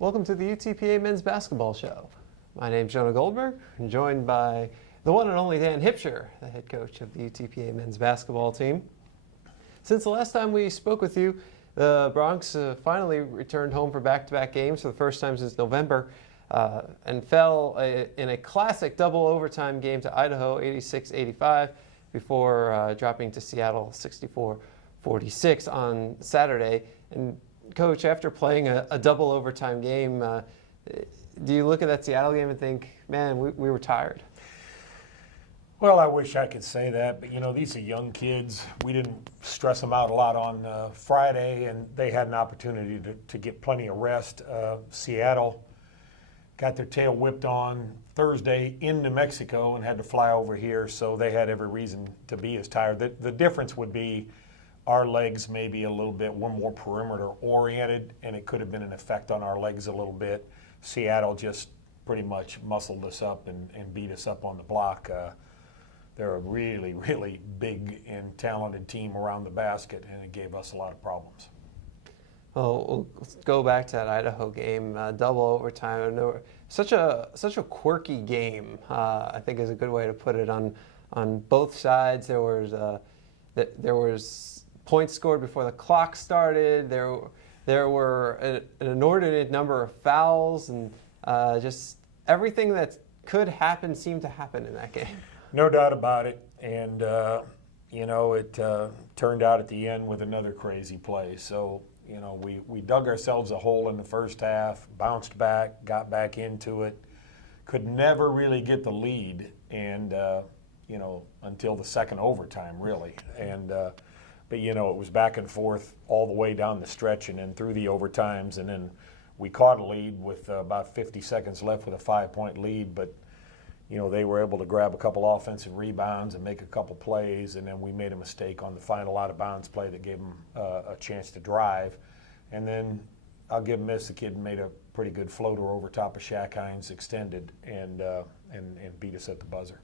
Welcome to the UTPA Men's Basketball Show. My name's Jonah Goldberg, and joined by the one and only Dan Hipsher, the head coach of the UTPA Men's Basketball team. Since the last time we spoke with you, the Broncs finally returned home for back-to-back games for the first time since November and fell in a classic double overtime game to Idaho, 86-85, before dropping to Seattle, 64-46 on Saturday. And Coach, after playing a double overtime game, do you look at that Seattle game and think, man, we were tired? Well, I wish I could say that, but these are young kids. We didn't stress them out a lot on Friday, and they had an opportunity to get plenty of rest. Seattle got their tail whipped on Thursday in New Mexico and had to fly over here, so they had every reason to be as tired. The difference would be our legs maybe a little bit, we're more perimeter oriented, and it could have been an effect on our legs a little bit. Seattle just pretty much muscled us up and beat us up on the block. They're a really, really big and talented team around the basket, and it gave us a lot of problems. Well, let's go back to that Idaho game, double overtime. Such a quirky game, I think is a good way to put it. On both sides, there was points scored before the clock started. There were an inordinate number of fouls, and just everything that could happen seemed to happen in that game. No doubt about it, and it turned out at the end with another crazy play. So we dug ourselves a hole in the first half, bounced back, got back into it, could never really get the lead, and until the second overtime really, and. But, it was back and forth all the way down the stretch and then through the overtimes. And then we caught a lead with about 50 seconds left with a 5-point lead. But, they were able to grab a couple offensive rebounds and make a couple plays. And then we made a mistake on the final out-of-bounds play that gave them a chance to drive. And then I'll give him this. The kid made a pretty good floater over top of Shaq Hines, extended, and beat us at the buzzer.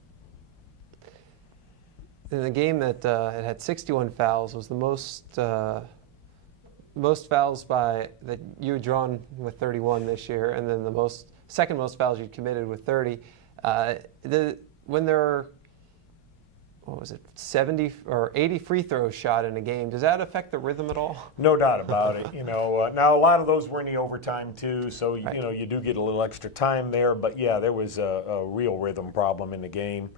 In the game that it had 61 fouls, was the most fouls that you had drawn with 31 this year, and then the second most fouls you committed with 30. When there are 70 or 80 free throws shot in a game, does that affect the rhythm at all? No doubt about it. Now a lot of those were in the overtime too, so right. You do get a little extra time there. But yeah, there was a real rhythm problem in the game.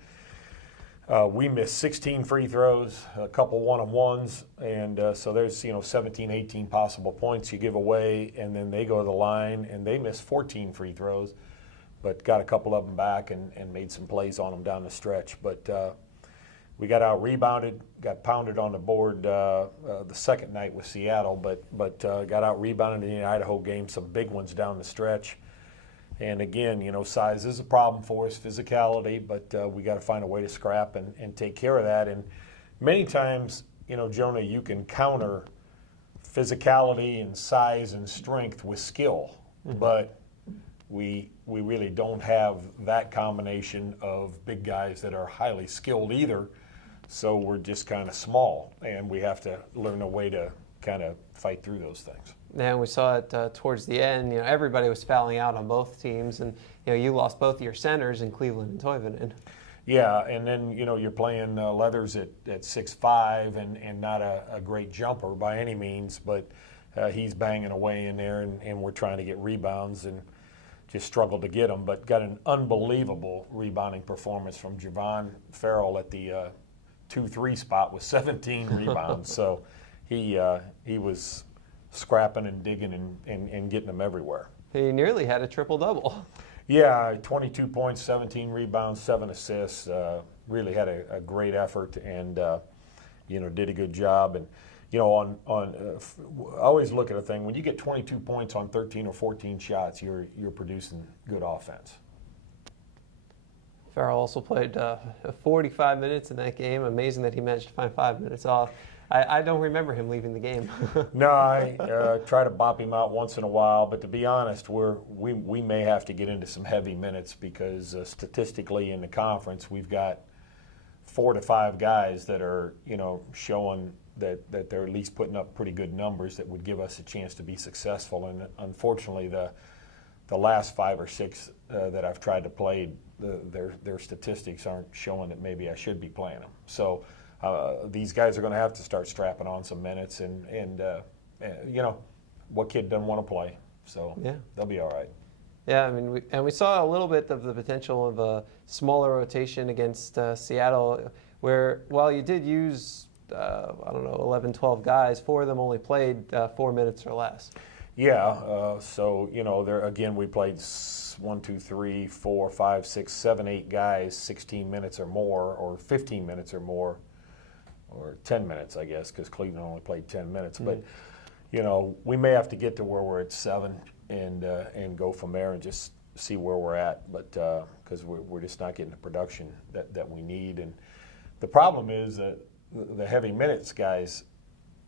We missed 16 free throws, a couple one-on-ones, and so there's 17, 18 possible points you give away, and then they go to the line, and they missed 14 free throws, but got a couple of them back and made some plays on them down the stretch. But we got out-rebounded, got pounded on the board the second night with Seattle, but got out-rebounded in the Idaho game, some big ones down the stretch. And again, size is a problem for us, physicality, but we got to find a way to scrap and take care of that. And many times, Jonah, you can counter physicality and size and strength with skill, but we really don't have that combination of big guys that are highly skilled either. So we're just kind of small, and we have to learn a way to kind of fight through those things. And we saw it towards the end. Everybody was fouling out on both teams, and you lost both of your centers in Cleveland and Toivonen. Yeah, and then you're playing Leathers at 6'5" and not a great jumper by any means, but he's banging away in there, and we're trying to get rebounds and just struggled to get them. But got an unbelievable rebounding performance from Javon Farrell at the 2-3 spot with 17 rebounds. So he was scrapping and digging and getting them everywhere. He nearly had a triple-double. Yeah, 22 points, 17 rebounds, 7 assists. Really had a great effort and, did a good job. And, I always look at a thing. When you get 22 points on 13 or 14 shots, you're producing good offense. Farrell also played 45 minutes in that game. Amazing that he managed to find 5 minutes off. I don't remember him leaving the game. No, I try to bop him out once in a while, but to be honest, we may have to get into some heavy minutes because statistically in the conference we've got 4 to 5 guys that are showing that they're at least putting up pretty good numbers that would give us a chance to be successful. And unfortunately, the last 5 or 6 that I've tried to play, their statistics aren't showing that maybe I should be playing them. So these guys are going to have to start strapping on some minutes, and you know, what kid doesn't want to play? So yeah, they'll be all right. Yeah, I mean, we saw a little bit of the potential of a smaller rotation against Seattle, where while you did use, I don't know, 11, 12 guys, 4 of them only played 4 minutes or less. Yeah, so, you know, there again, we played 1, 2, 3, 4, 5, 6, 7, 8 guys, 16 minutes or more, or 15 minutes or more, or 10 minutes, I guess, because Cleveland only played 10 minutes. But, you know, we may have to get to where we're at 7 and go from there and just see where we're at. But because we're just not getting the production that we need. And the problem is that the heavy minutes guys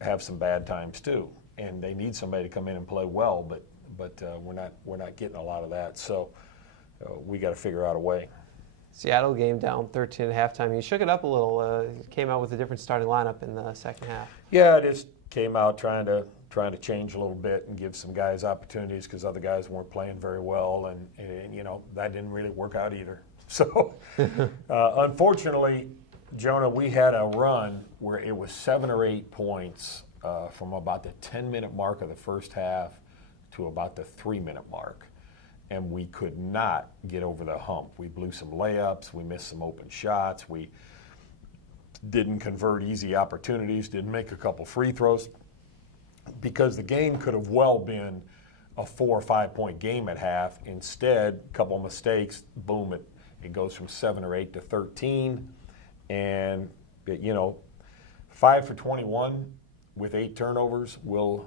have some bad times too, and they need somebody to come in and play well. But we're not getting a lot of that. So we got to figure out a way. Seattle game down 13 at halftime. You shook it up a little. Came out with a different starting lineup in the second half. Yeah, I just came out trying to change a little bit and give some guys opportunities because other guys weren't playing very well, and you know, that didn't really work out either. So unfortunately, Jonah, we had a run where it was 7 or 8 points from about the 10-minute mark of the first half to about the 3-minute mark. And we could not get over the hump. We blew some layups. We missed some open shots. We didn't convert easy opportunities, didn't make a couple free throws, because the game could have well been a 4 or 5 point game at half. Instead, a couple of mistakes, boom, it goes from 7 or 8 to 13. And, you know, 5 for 21 with 8 turnovers will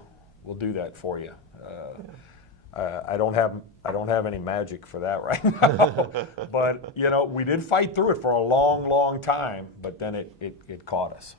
do that for you. I don't have any magic for that right now, but you know, we did fight through it for a long, long time, but then it caught us.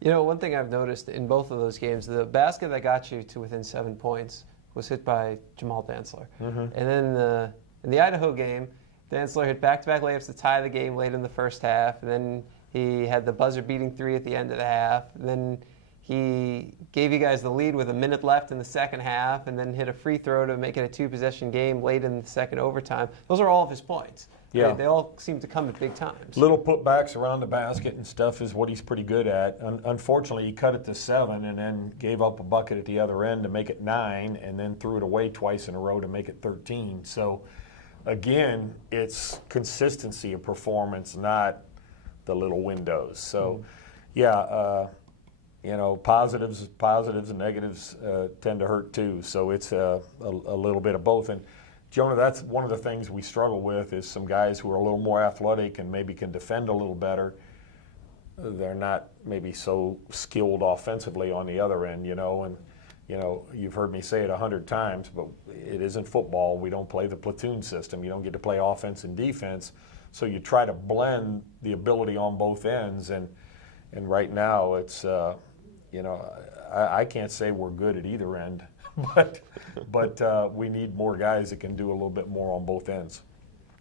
You know, one thing I've noticed in both of those games, the basket that got you to within 7 points was hit by Jamal Dantzler. And then in the Idaho game, Dantzler hit back-to-back layups to tie the game late in the first half, and then he had the buzzer-beating 3 at the end of the half, and then he gave you guys the lead with a minute left in the second half, and then hit a free throw to make it a 2-possession game late in the second overtime. Those are all of his points. Yeah. They all seem to come at big times. Little putbacks around the basket and stuff is what he's pretty good at. Unfortunately, he cut it to 7 and then gave up a bucket at the other end to make it 9, and then threw it away twice in a row to make it 13. So, again, it's consistency of performance, not the little windows. So, yeah, you know, positives and negatives tend to hurt too. So it's a little bit of both. And Jonah, that's one of the things we struggle with, is some guys who are a little more athletic and maybe can defend a little better. They're not maybe so skilled offensively on the other end, you know. And, you know, you've heard me say it 100 times, but it isn't football. We don't play the platoon system. You don't get to play offense and defense. So you try to blend the ability on both ends. And right now it's, you know, I can't say we're good at either end, but we need more guys that can do a little bit more on both ends.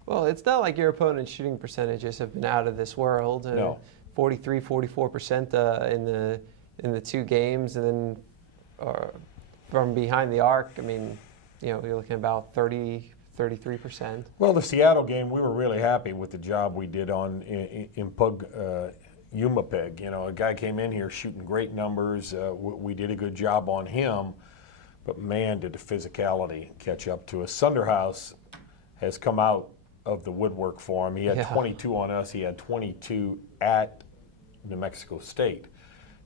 Well, it's not like your opponent's shooting percentages have been out of this world. No. 43, 44% in the 2 games, and then from behind the arc, I mean, you know, you're looking at about 30, 33%. Well, the Seattle game, we were really happy with the job we did on in Pug. UMAPEG, you know, a guy came in here shooting great numbers. We did a good job on him, but man, did the physicality catch up to us. Sunderhouse has come out of the woodwork for him. He had 22 on us. He had 22 at New Mexico State.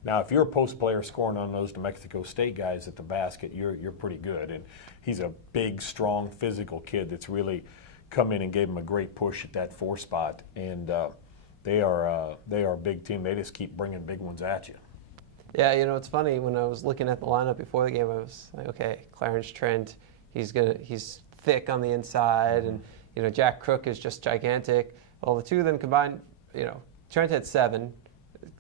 Now, if you're a post player scoring on those New Mexico State guys at the basket, you're pretty good. And he's a big, strong, physical kid that's really come in and gave him a great push at that 4 spot. And they are a big team. They just keep bringing big ones at you. Yeah, you know, it's funny, when I was looking at the lineup before the game, I was like, okay, Clarence Trent, he's thick on the inside, and you know, Jack Crook is just gigantic. Well, the 2 of them combined, you know, Trent had 7,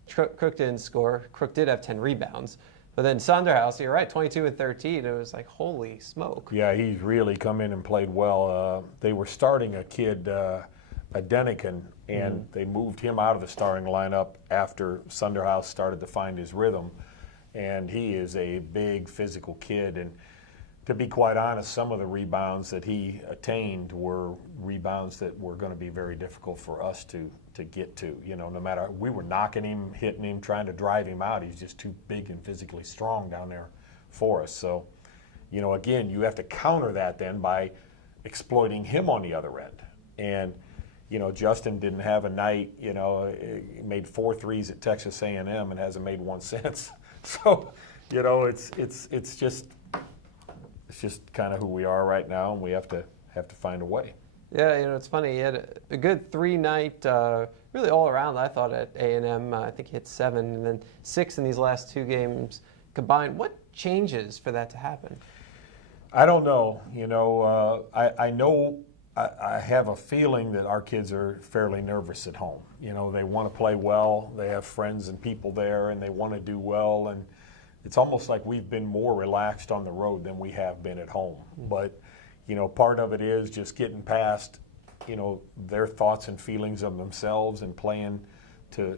Crook didn't score. Crook did have 10 rebounds, but then Sunderhouse, you're right, 22 and 13. It was like, holy smoke. Yeah, he's really come in and played well. They were starting a kid, Denikin, and they moved him out of the starting lineup after Sunderhouse started to find his rhythm. And he is a big physical kid. And to be quite honest, some of the rebounds that he attained were rebounds that were going to be very difficult for us to get to. No matter, we were knocking him, hitting him, trying to drive him out. He's just too big and physically strong down there for us. So, again, you have to counter that then by exploiting him on the other end. And, Justin didn't have a night, he made 4 threes at Texas A&M and hasn't made one since. So, it's just kind of who we are right now, and we have to find a way. Yeah, it's funny. He had a good 3-night, really all around, I thought, at A&M. I think he hit 7 and then 6 in these last 2 games combined. What changes for that to happen? I don't know. I know I have a feeling that our kids are fairly nervous at home. They want to play well. They have friends and people there, and they want to do well. And it's almost like we've been more relaxed on the road than we have been at home. But, part of it is just getting past, their thoughts and feelings of themselves and playing to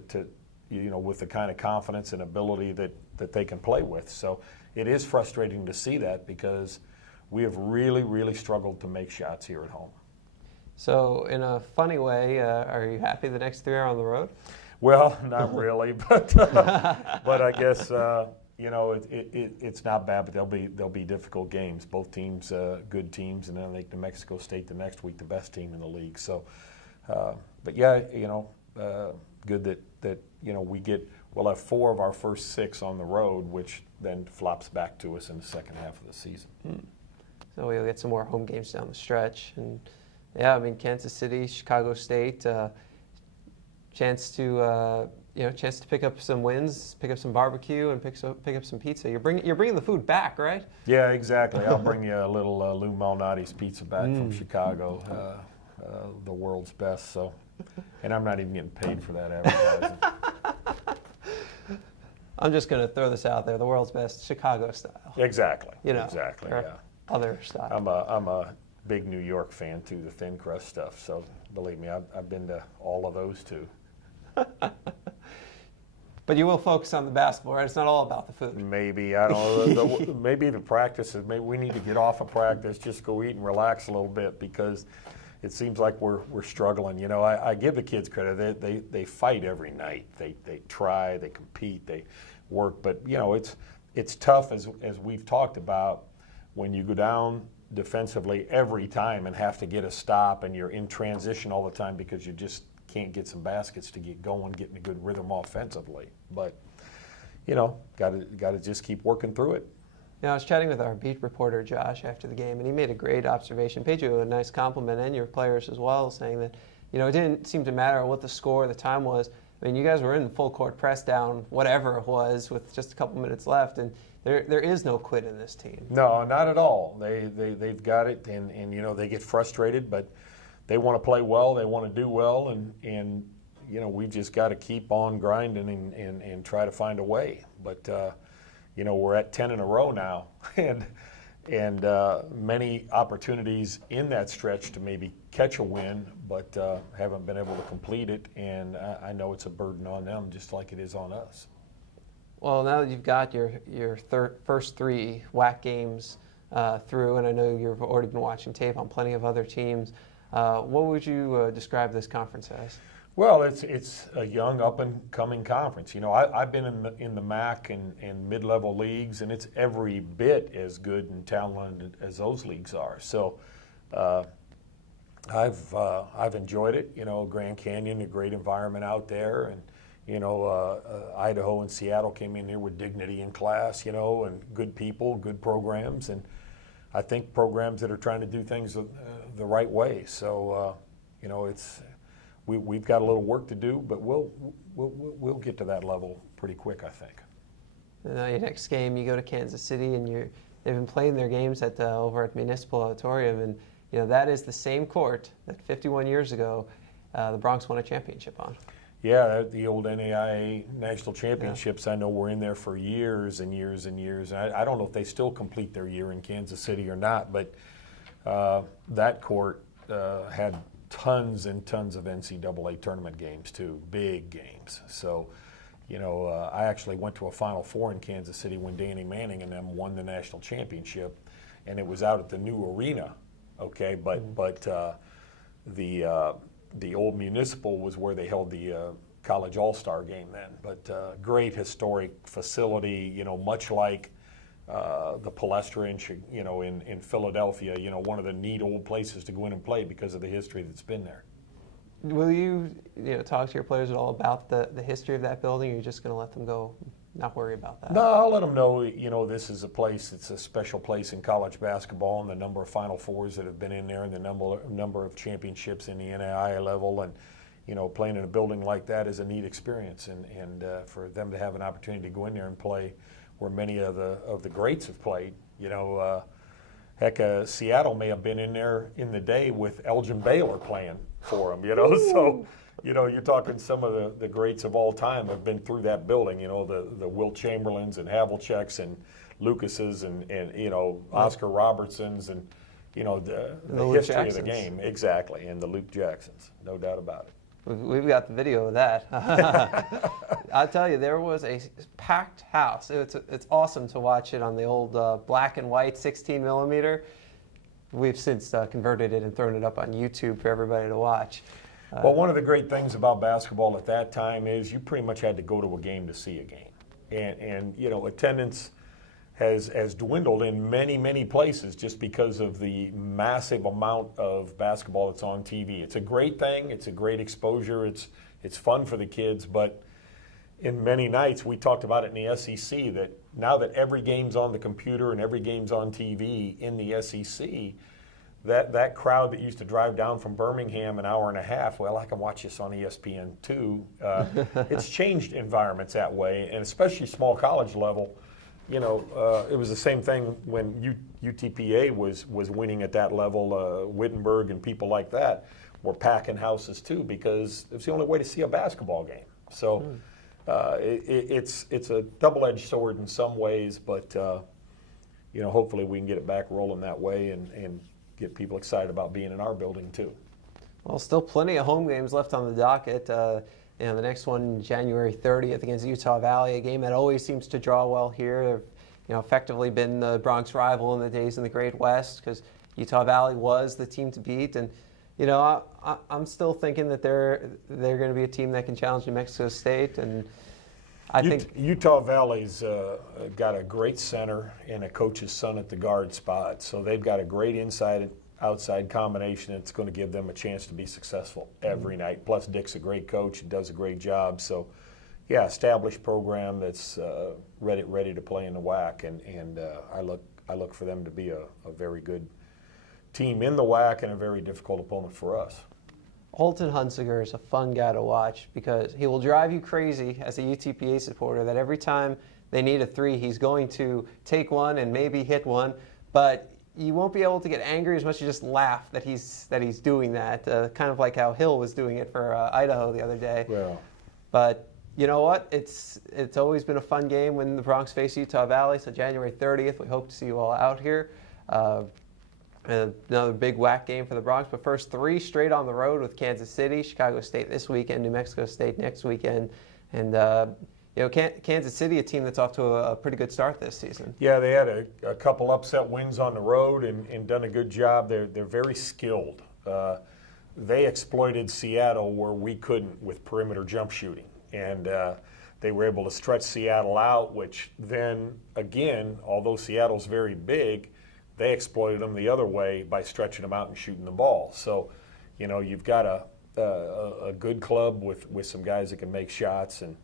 with the kind of confidence and ability that they can play with. So it is frustrating to see that because we have really, really struggled to make shots here at home. So in a funny way, are you happy the next 3 are on the road? Well, not really, but I guess it's not bad. But they'll be difficult games. Both teams, good teams, and then I think New Mexico State the next week, the best team in the league. So, but yeah, good that we'll have 4 of our first 6 on the road, which then flops back to us in the second half of the season. So we'll get some more home games down the stretch, and yeah, I mean Kansas City, Chicago State, chance to pick up some wins, pick up some barbecue, and pick up some pizza. You're bringing the food back, right? Yeah, exactly. I'll bring you a little Lou Malnati's pizza back from Chicago, the world's best. So, and I'm not even getting paid for that advertising. I'm just going to throw this out there: the world's best, Chicago style. Exactly. Exactly. Yeah. Other style. I'm a big New York fan too, the thin crust stuff. So believe me, I've been to all of those too. But you will focus on the basketball, right? It's not all about the food. Maybe, I don't know. Maybe the practices, maybe we need to get off of practice, just go eat and relax a little bit because it seems like we're struggling. I give the kids credit. They fight every night. They try, they compete, they work. But, it's tough, as we've talked about, when you go down defensively every time and have to get a stop and you're in transition all the time because you just can't get some baskets to get going, getting a good rhythm offensively. But, got to just keep working through it. Now, I was chatting with our beat reporter, Josh, after the game, and he made a great observation, paid you a nice compliment, and your players as well, saying that, it didn't seem to matter what the score, the time was. I mean, you guys were in the full court press down, whatever it was, with just a couple minutes left, and there is no quit in this team. No, not at all. They've got it, and they get frustrated, but they want to play well, they want to do well, and we've just got to keep on grinding and try to find a way. But we're at 10 in a row now, and many opportunities in that stretch to maybe catch a win, but haven't been able to complete it. And I know it's a burden on them, just like it is on us. Well, now that you've got your first 3 WAC games through, and I know you've already been watching tape on plenty of other teams, what would you describe this conference as? Well, it's a young, up-and-coming conference. I've been in the MAC and mid-level leagues, and it's every bit as good and talented as those leagues are. So I've enjoyed it. Grand Canyon, a great environment out there, and Idaho and Seattle came in here with dignity in class, and good people, good programs, and I think programs that are trying to do things the right way. So we've got a little work to do, but we'll get to that level pretty quick, I think. And now your next game, you go to Kansas City, and they've been playing their games over at Municipal Auditorium, and that is the same court that 51 years ago the Bronx won a championship on. Yeah, the old NAIA National Championships, yeah. I know we're in there for years and years and years. I don't know if they still complete their year in Kansas City or not, but that court had tons and tons of NCAA tournament games too, big games. So, I actually went to a Final Four in Kansas City when Danny Manning and them won the national championship, and it was out at the new arena. Okay, but the old Municipal was where they held the college all-star game then. But great historic facility, you know, much like the Palestra in Philadelphia, you know, one of the neat old places to go in and play because of the history that's been there. Will you talk to your players at all about the history of that building, or are you just going to let them go, not worry about that? No, I'll let them know, you know, this is a place, it's a special place in college basketball, and the number of Final Fours that have been in there, and the number of championships in the NAIA level, and, you know, playing in a building like that is a neat experience, and for them to have an opportunity to go in there and play where many of the greats have played, you know, heck, Seattle may have been in there in the day with Elgin Baylor playing for them, you know. Ooh. So, you know, you're talking some of the greats of all time have been through that building, you know, the Wilt Chamberlains and Havliceks and Lucases and you know, Oscar Robertsons and, you know, the history of the game. Exactly, and the Luke Jacksons, no doubt about it. We've got the video of that. I'll tell you, there was a packed house. It's awesome to watch it on the old black and white 16 millimeter. We've since converted it and thrown it up on YouTube for everybody to watch. Well, one of the great things about basketball at that time is you pretty much had to go to a game to see a game. And you know, attendance has dwindled in many places just because of the massive amount of basketball that's on TV. It's a great thing. It's a great exposure. It's fun for the kids. But in many nights, we talked about it in the SEC, that now that every game's on the computer and every game's on TV in the SEC, that crowd that used to drive down from Birmingham an hour and a half, well, I can watch this on ESPN2. It's changed environments that way, and especially small college level. You know, it was the same thing when UTPA was winning at that level. Wittenberg and people like that were packing houses too, because it was the only way to see a basketball game. So it's a double-edged sword in some ways, but you know, hopefully we can get it back rolling that way and get people excited about being in our building too. Well, still plenty of home games left on the docket. You know, the next one, January 30th against Utah Valley, a game that always seems to draw well here. They've, you know, effectively been the Bronx rival in the days in the Great West, because Utah Valley was the team to beat. And, you know, I'm still thinking that they're going to be a team that can challenge New Mexico State. And I think Utah Valley's got a great center and a coach's son at the guard spot, so they've got a great inside-outside combination that's going to give them a chance to be successful every night. Plus, Dick's a great coach and does a great job. So, yeah, established program that's ready to play in the WAC, and I look for them to be a very good team in the WAC and a very difficult opponent for us. Holton Hunsiger is a fun guy to watch because he will drive you crazy as a UTPA supporter that every time they need a three, he's going to take one and maybe hit one, but you won't be able to get angry as much as just laugh that he's doing that, kind of like how Hill was doing it for Idaho the other day. Yeah. But you know what? It's always been a fun game when the Bronx face Utah Valley, so January 30th, we hope to see you all out here. Another big WAC game for the Bronx, but first 3 straight on the road with Kansas City, Chicago State this weekend, New Mexico State next weekend, and you know, Kansas City, a team that's off to a pretty good start this season. Yeah, they had a couple upset wins on the road and done a good job. They're very skilled. They exploited Seattle where we couldn't with perimeter jump shooting, and they were able to stretch Seattle out, which then again, although Seattle's very big, they exploited them the other way by stretching them out and shooting the ball. So, you know, you've got a good club with some guys that can make shots and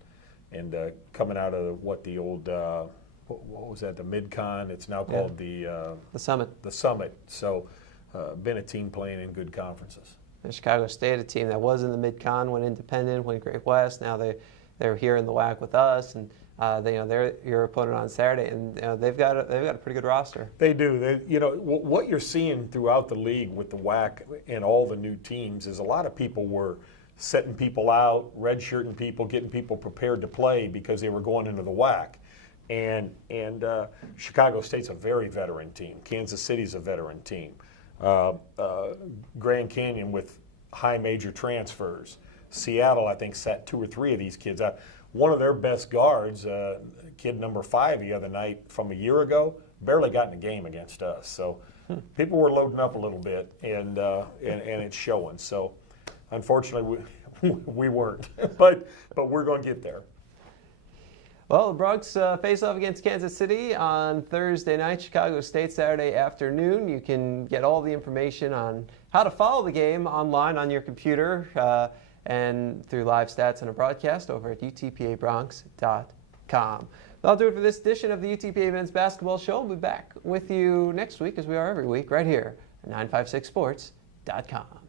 coming out of what the old what was that, the Mid-Con? It's now called the Summit. The Summit. So, been a team playing in good conferences. And Chicago State, a team that was in the Mid-Con, went independent, went Great West. Now they're here in the WAC with us, and they're your opponent on Saturday, and they've got a pretty good roster. They do. What you're seeing throughout the league with the WAC and all the new teams is a lot of people were setting people out, redshirting people, getting people prepared to play because they were going into the WAC. And Chicago State's a very veteran team. Kansas City's a veteran team. Grand Canyon with high major transfers. Seattle, I think, sat 2 or 3 of these kids out. One of their best guards, kid number 5 the other night from a year ago, barely got in the game against us. So people were loading up a little bit, and it's showing. So unfortunately, we weren't, but we're going to get there. Well, the Broncs face off against Kansas City on Thursday night, Chicago State Saturday afternoon. You can get all the information on how to follow the game online on your computer and through live stats and a broadcast over at utpabronx.com. That'll do it for this edition of the UTPA Men's Basketball Show. We'll be back with you next week, as we are every week, right here at 956sports.com.